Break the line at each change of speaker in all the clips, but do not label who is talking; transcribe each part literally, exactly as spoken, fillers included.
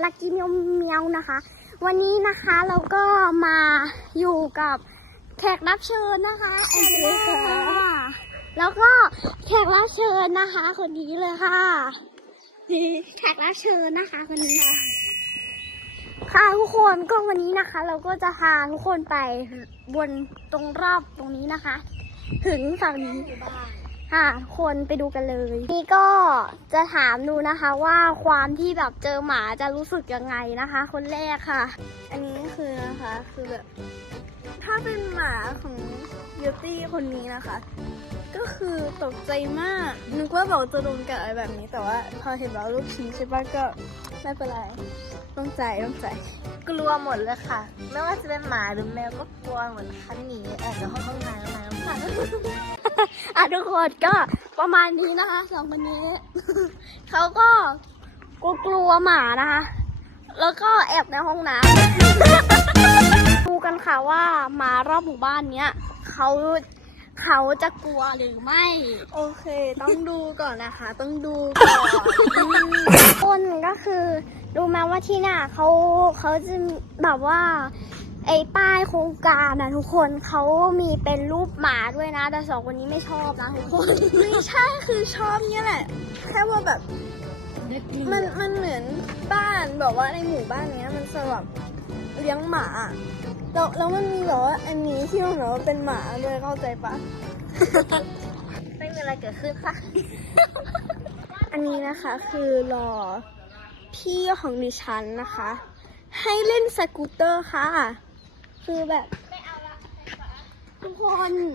ลักกี้เมียวเมียวนะคะ วันนี้นะคะเราก็มาอยู่กับแขกรับเชิญนะคะแอนเจค่ะแล้วก็แขกรับเชิญนะคะคนนี้เลยค่ะนี่แขกรับเชิญนะคะคนนี้ค่ะค่ะทุกคนก็วันนี้นะคะ เราก็จะพาทุกคนไปบนตรงรอบตรงนี้นะคะ ถึงฝั่งนี้ค่ะคนไปดูกันเลยนี่ก็จะถามดูนะคะว่าความที่แบบเจอหมาจะรู้สึกยังไงนะคะ คนแรกค่ะ
อันนี้คือนะคะคือแบบถ้าเป็นหมาของบิวตี้คนนี้นะคะ ก็คือตกใจมากนึกว่าบอกจะโดนกัดอะไรแบบนี้ แต่ว่าพอเห็นแล้วลูกชิ้นใช่ปะก็ไม่เป็นไรต้องใจต้องใจ
กลัวหมดเลยค่ะ ไม่ว่าจะเป็นหมาหรือแมวก็กลัวหมดค่ะหนีแอบในห้องห้องน้ำน้ำค่ะ
อ่ะทุกคนก็ประมาณนี้นะคะสองคนนี้ เขาก็กลัวหมานะคะ แล้วก็แอบในห้องน้ำ ดูกันค่ะว่าหมารอบหมู่บ้านเนี้ยเขาเขาจะกลัวหรือไม่
โอเคต้องดูก่อนนะคะ ต้องดูก่อน
คนก็คือรู้ไหมว่าที่น่ะเขาเขาจะแบบว่าไอ้ป้ายโครงการนะทุกคนเขามีเป็นรูปหมาด้วยนะ แต่สองคนนี้ไม่ชอบนะทุกคน
ไม่ใช่คือชอบเนี่ยแหละแค่ว่าแบบมันมันเหมือนบ้านแบบว่าในหมู่บ้านเนี้ยมันสำหรับเลี้ยงหมาแล้วแล้วมันมีแบบว่าอันนี้ที่มันแบบว่าเป็นหมาเลยเข้าใจปะ
ไม่มีอะไรเกิดขึ้นค่ะ
อันนี้นะคะคือรอพี่ของดิฉันนะคะ ให้เล่นสกูตเตอร์ค่ะ คือแบบทุกคน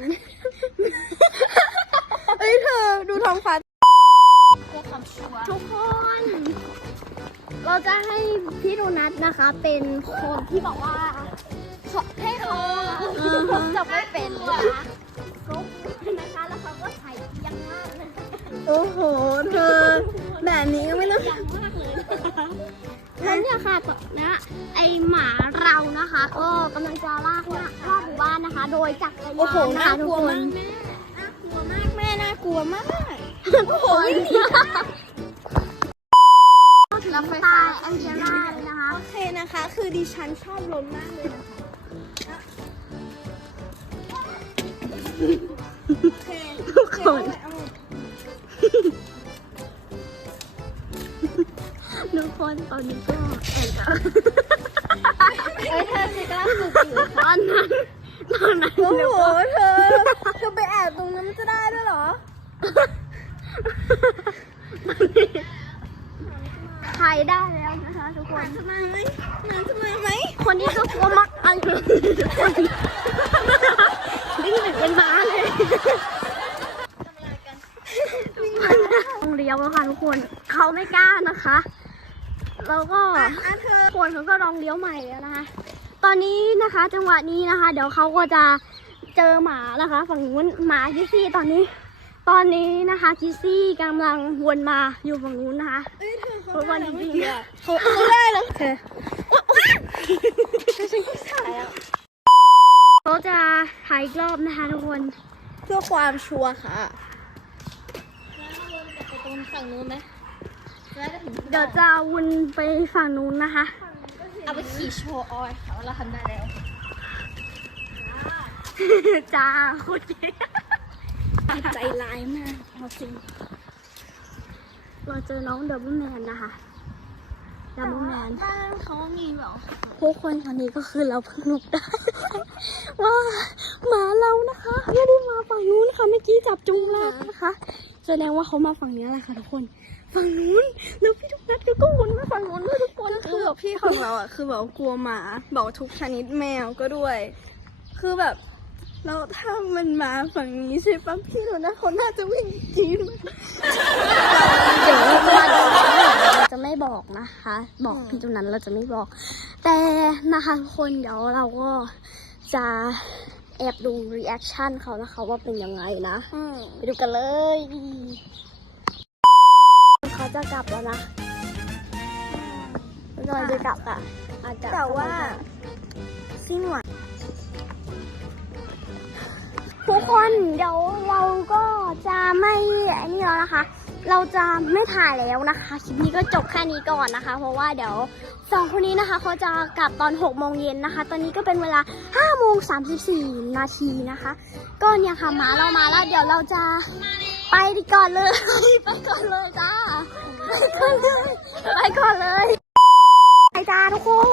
เอ้ยเธอดูท้องฟ้า
เพื่อความชัวร์
ทุกคน เราจะให้พี่โดนัทนะคะ เป็นคนที่บอกว่าขอให้เขาผมจะไม่เป็นนะคะเขานะคะ แล้วเขาก็ใส่ยังมากเลย
โอ้โหเธอแบบนี้ก็ไม่ต้อง
ยังมากเลยแล้วเนี่ยค่ะตอนนี้ไอหมาเรานะคะ ก็กำลังจะลากเนี่ยรอบหมู่บ้านนะคะ โดยจักรยาน
โอ้โห
นะ
น่า
คะ
ก
ทุก
ลัว
คน
มากแม่น่ากลัวมากแม่น่ากลัวมาก
โอ้โห
รถไฟ
ตา
ฟ้า
ยแองเจล่าเลยนะคะ
โอเคนะคะ คือดิฉันชอบรถมากเลยนะคะโอเค
ทุกคน
เอา
ทุกคนตอนนี้ก็แอบจะ
เอ้ยเธอสิกล้าฝึกอยู่
ตอนนั้นตอนนั้น
โอ้โหเธอเธอไปแอบตรงนั้นมันจะได้ด้วยเหรอ
ถ่ายได้แล้วนะคะทุกคน
ทำไมไหมนานทำไมไหม
คนนี้ก็กลัวมักอันนี้นี่เหมือนเป็นม้าเลยต้องเลี้ยวแล้วค่ะทุกคนเขาไม่กล้านะคะแล้วก็
อ่ะเธอ
คนเขาก็ลองเลี้ยวใหม่แล้วนะคะ ตอนนี้นะคะ จังหวะนี้นะคะ เดี๋ยวเขาก็จะเจอหมานะคะ ฝั่งนู้นหมากิซี่ตอนนี้ ตอนนี้นะคะกิซี่กำลังวนมาอยู่ฝั่งนู้นนะคะ
เอ้ยเธอ
เพ
เขา
ราะว่า
ได้
จ
แล้ว
ริ
เมื่อง กี้
ๆ
อะเขาเขาได้แล้วเธอ
เขาจะถ่ายอีกรอบนะคะทุกคน
เพื่อความชัวร์ค่ะ
ไปตรงฝั่งนู้นไหมแล้วจะถึง
เดี๋ยวจะวนไปฝั่งนู้นนะคะ
เอาไปขี่โชว์ออยค่ะว่าเราทำได้แล้ว
จ้าโคตรเจ๊
ใจร้ายมากเอาจริง
เราเจอน้องดับเบิลแมนนะคะดับเบิลแมน
บ้านเขามีเหรอ
ทุกคนตอนนี้ก็คือเราเพิ่งนึกได้ ว่าหมาเรานะคะไม่ได้มาฝั่งนู้นค่ะเมื่อกี้จับจุงลากนะคะแสดงว่าเขามาฝั่งนี้แหละค่ะทุกคนฝั่งนู้นแล้วพี่ทุกนัดก็วนมาฝั่งนู้นด้วยทุกคน
ก็คือแบบพี่ของเราอ่ะคือแบบกลัวหมาบอกทุกชนิดแมวก็ด้วย คือแบบแล้วถ้ามันมาฝั่งนี้ใช่ปะพี่หนูนะเขาน่าจะวิ่งจีน
เดี๋ยวเราจะมาดูเราจะไม่บอกนะคะ บอกพี่ตรงนั้นเราจะไม่บอก แต่นะคะทุกคนเดี๋ยวเราก็จะแอบดูรีแอคชั่นเขานะคะว่าเป็นยังไงนะ
อืม
ไปดูกันเลยเขาจะกลับแล้วนะเราจะกลับอ่ะอาจจะ
แต่ว่าสิ้นหวัง
ทุกคนเดี๋ยวเราก็จะไม่อันนี้แล้วนะคะเราจะไม่ถ่ายแล้วนะคะคลิปนี้ก็จบแค่นี้ก่อนนะคะ เพราะว่าเดี๋ยวสองคนนี้นะคะเขาจะกลับตอนหกโมงเย็นนะคะ ตอนนี้ก็เป็นเวลาห้าโมงสามสิบสี่นาทีนะคะ ก็เนี่ยค่ะหมาเรามาแล้วเดี๋ยวเราจะไปก่อนเลย ไปก่อนเลยจ้าไปก่อนเลยไปก่อนเลยไปจ้าทุกคน